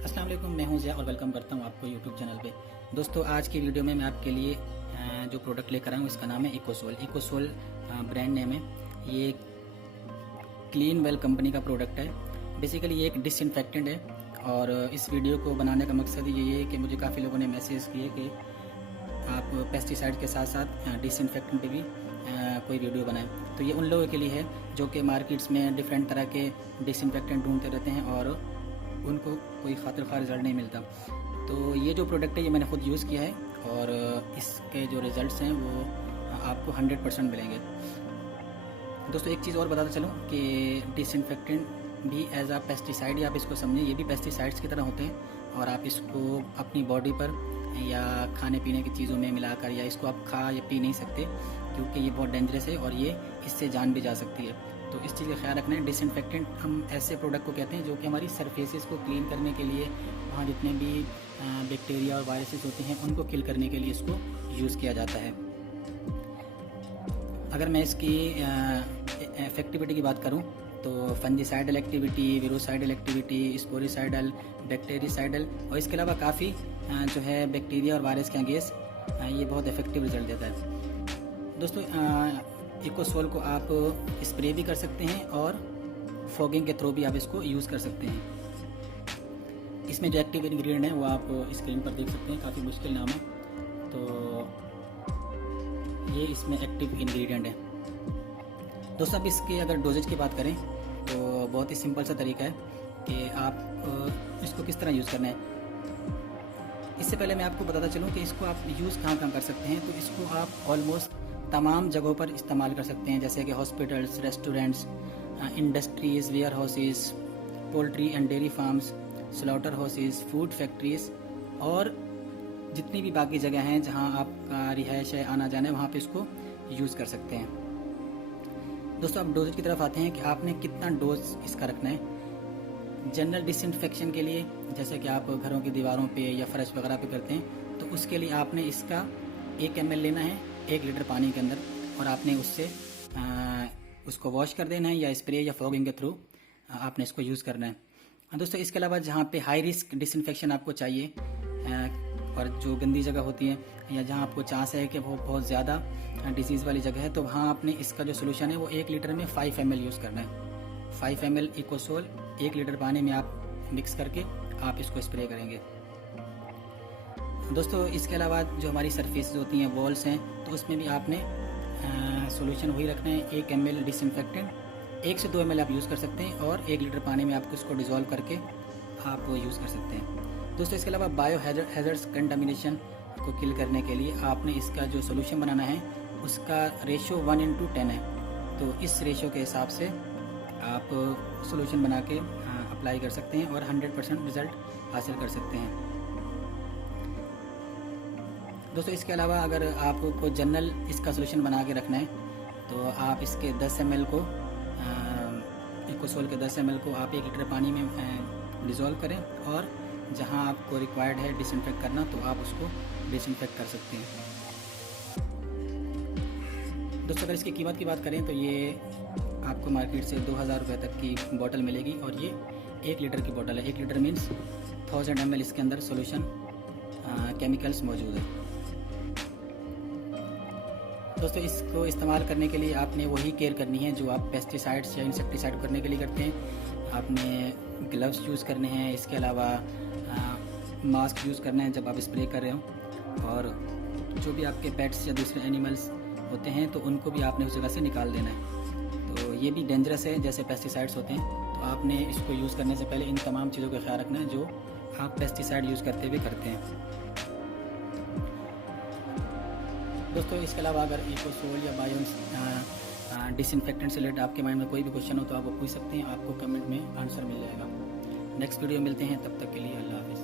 अस्सलाम वालेकुम, मैं हूं ज़िया और वेलकम करता हूं आपको यूट्यूब चैनल पे। दोस्तों, आज की वीडियो में मैं आपके लिए जो प्रोडक्ट लेकर आया हूं इसका नाम है इकोसोल। इकोसोल ब्रांड नेम है। ये क्लीन वेल कंपनी का प्रोडक्ट है। बेसिकली ये एक डिसइंफेक्टेंट है और इस वीडियो को बनाने का मकसद ये है कि मुझे काफ़ी लोगों ने मैसेज किए कि आप पेस्टिसाइड के साथ साथ डिसइंफेक्टेंट पे भी कोई वीडियो बनाएं। तो ये उन लोगों के लिए है जो कि मार्केट्स में डिफरेंट तरह के डिसइंफेक्टेंट ढूंढते रहते हैं और उनको कोई खातिर खा रिज़ल्ट नहीं मिलता। तो ये जो प्रोडक्ट है ये मैंने खुद यूज़ किया है और इसके जो रिज़ल्ट्स हैं वो आपको 100% मिलेंगे। दोस्तों, एक चीज़ और बताता चलूँ कि डिसइंफेक्टेंट भी एज आ पेस्टिसाइड ही आप इसको समझें, ये भी पेस्टिसाइड्स की तरह होते हैं और आप इसको अपनी बॉडी पर या खाने पीने की चीज़ों में मिलाकर या इसको आप खा या पी नहीं सकते क्योंकि ये बहुत डेंजरस है और ये इससे जान भी जा सकती है। तो इस चीज़ का ख्याल रखना है। डिसइंफेक्टेंट हम ऐसे प्रोडक्ट को कहते हैं जो कि हमारी सरफेसेस को क्लीन करने के लिए, वहाँ जितने भी बैक्टीरिया और वायरसेस होते हैं उनको किल करने के लिए इसको यूज़ किया जाता है। अगर मैं इसकी इफेक्टिविटी की बात करूं तो फंजीसाइडल एक्टिविटी, विरोसाइडल एक्टिविटी, स्पोरिसाइडल, बैक्टीरिसाइडल और इसके अलावा काफ़ी जो है बैक्टीरिया और वायरस के अगेंस्ट ये बहुत इफेक्टिव रिजल्ट देता है। दोस्तों, इकोसोल को आप स्प्रे भी कर सकते हैं और फॉगिंग के थ्रू भी आप इसको यूज़ कर सकते हैं। इसमें जो एक्टिव इंग्रेडिएंट है वो आप स्क्रीन पर देख सकते हैं, काफ़ी मुश्किल नाम है। तो ये इसमें एक्टिव इंग्रेडिएंट है। दोस्तों, अब इसके अगर डोजेज की बात करें तो बहुत ही सिंपल सा तरीका है कि आप इसको किस तरह यूज़ करना है। इससे पहले मैं आपको बताता चलूँ कि इसको आप यूज़ कहाँ कहाँ कर सकते हैं। तो इसको आप ऑलमोस्ट तमाम जगहों पर इस्तेमाल कर सकते हैं, जैसे कि hospitals, restaurants, industries, warehouses, poultry and dairy farms, slaughterhouses, food factories और जितनी भी बाकी जगह हैं जहां आपका रिहाइश है, आना जाना है, वहाँ पे इसको यूज़ कर सकते हैं। दोस्तों, अब डोजेज की तरफ आते हैं कि आपने कितना डोज इसका रखना है। जनरल डिसइंफेक्शन के लिए, जैसे कि आप घरों की दीवारों पे या फर्श वगैरह पे करते हैं, तो उसके लिए आपने इसका 1 ml लेना है 1 लीटर पानी के अंदर और आपने उससे उसको वॉश कर देना है या स्प्रे या फॉगिंग के थ्रू आपने इसको यूज़ करना है। दोस्तों, इसके अलावा जहाँ पे हाई रिस्क डिसइंफेक्शन आपको चाहिए और जो गंदी जगह होती है या जहाँ आपको चांस है कि वो बहुत ज़्यादा डिजीज़ वाली जगह है, तो वहाँ आपने इसका जो सोल्यूशन है वो 1 लीटर में 5 ml यूज़ करना है। 5 ml इकोसोल 1 लीटर पानी में आप मिक्स करके आप इसको स्प्रे करेंगे। दोस्तों, इसके अलावा जो हमारी सरफेस होती हैं, वॉल्स हैं, तो उसमें भी आपने सोल्यूशन वही रखना है। 1 ml डिसइंफेक्टेंट, 1 से 2 ml आप यूज़ कर सकते हैं और 1 लीटर पानी में आपको इसको डिज़ोल्व करके आप यूज़ कर सकते हैं। दोस्तों, इसके अलावा बायो हैज़र्ड्स कंटामिनेशन को किल करने के लिए आपने इसका जो सोल्यूशन बनाना है उसका रेशो 1:10 है। तो इस रेशो के हिसाब से आप सोल्यूशन बना के अप्लाई कर सकते हैं और 100% रिज़ल्ट हासिल कर सकते हैं। दोस्तों, इसके अलावा अगर आपको जनरल इसका सोल्यूशन बना के रखना है तो आप इसके 10 ml को इकोसोल के 10 ml को आप 1 लीटर पानी में डिज़ोल्व करें और जहां आपको रिक्वायर्ड है डिसइंफेक्ट करना तो आप उसको डिसइंफेक्ट कर सकते हैं। दोस्तों, अगर इसकी कीमत की बात करें तो ये आपको मार्केट से 2000 रुपये तक की बोतल मिलेगी और ये 1 लीटर की बोतल है। 1 लीटर मीन्स 1000 ml इसके अंदर सोल्यूशन केमिकल्स मौजूद है। दोस्तों, इसको इस्तेमाल करने के लिए आपने वही केयर करनी है जो आप पेस्टिसाइड्स या इंसेक्टिसाइड करने के लिए करते हैं। आपने ग्लव्स यूज़ करने हैं, इसके अलावा मास्क यूज़ करना है जब आप स्प्रे कर रहे हो और जो भी आपके पेट्स या दूसरे एनिमल्स होते हैं तो उनको भी आपने उस जगह से निकाल देना है। तो ये भी डेंजरस है जैसे पेस्टिसाइड्स होते हैं, तो आपने इसको यूज़ करने से पहले इन तमाम चीज़ों का ख्याल रखना है जो आप पेस्टिसाइड यूज़ करते हुए करते हैं। दोस्तों, इसके अलावा अगर इकोसोल या बायो डिसइंफेक्टेंट से रिलेटेड आपके माइंड में कोई भी क्वेश्चन हो तो आप वो पूछ सकते हैं, आपको कमेंट में आंसर मिल जाएगा। नेक्स्ट वीडियो मिलते हैं, तब तक के लिए अल्लाह हाफ़िज़।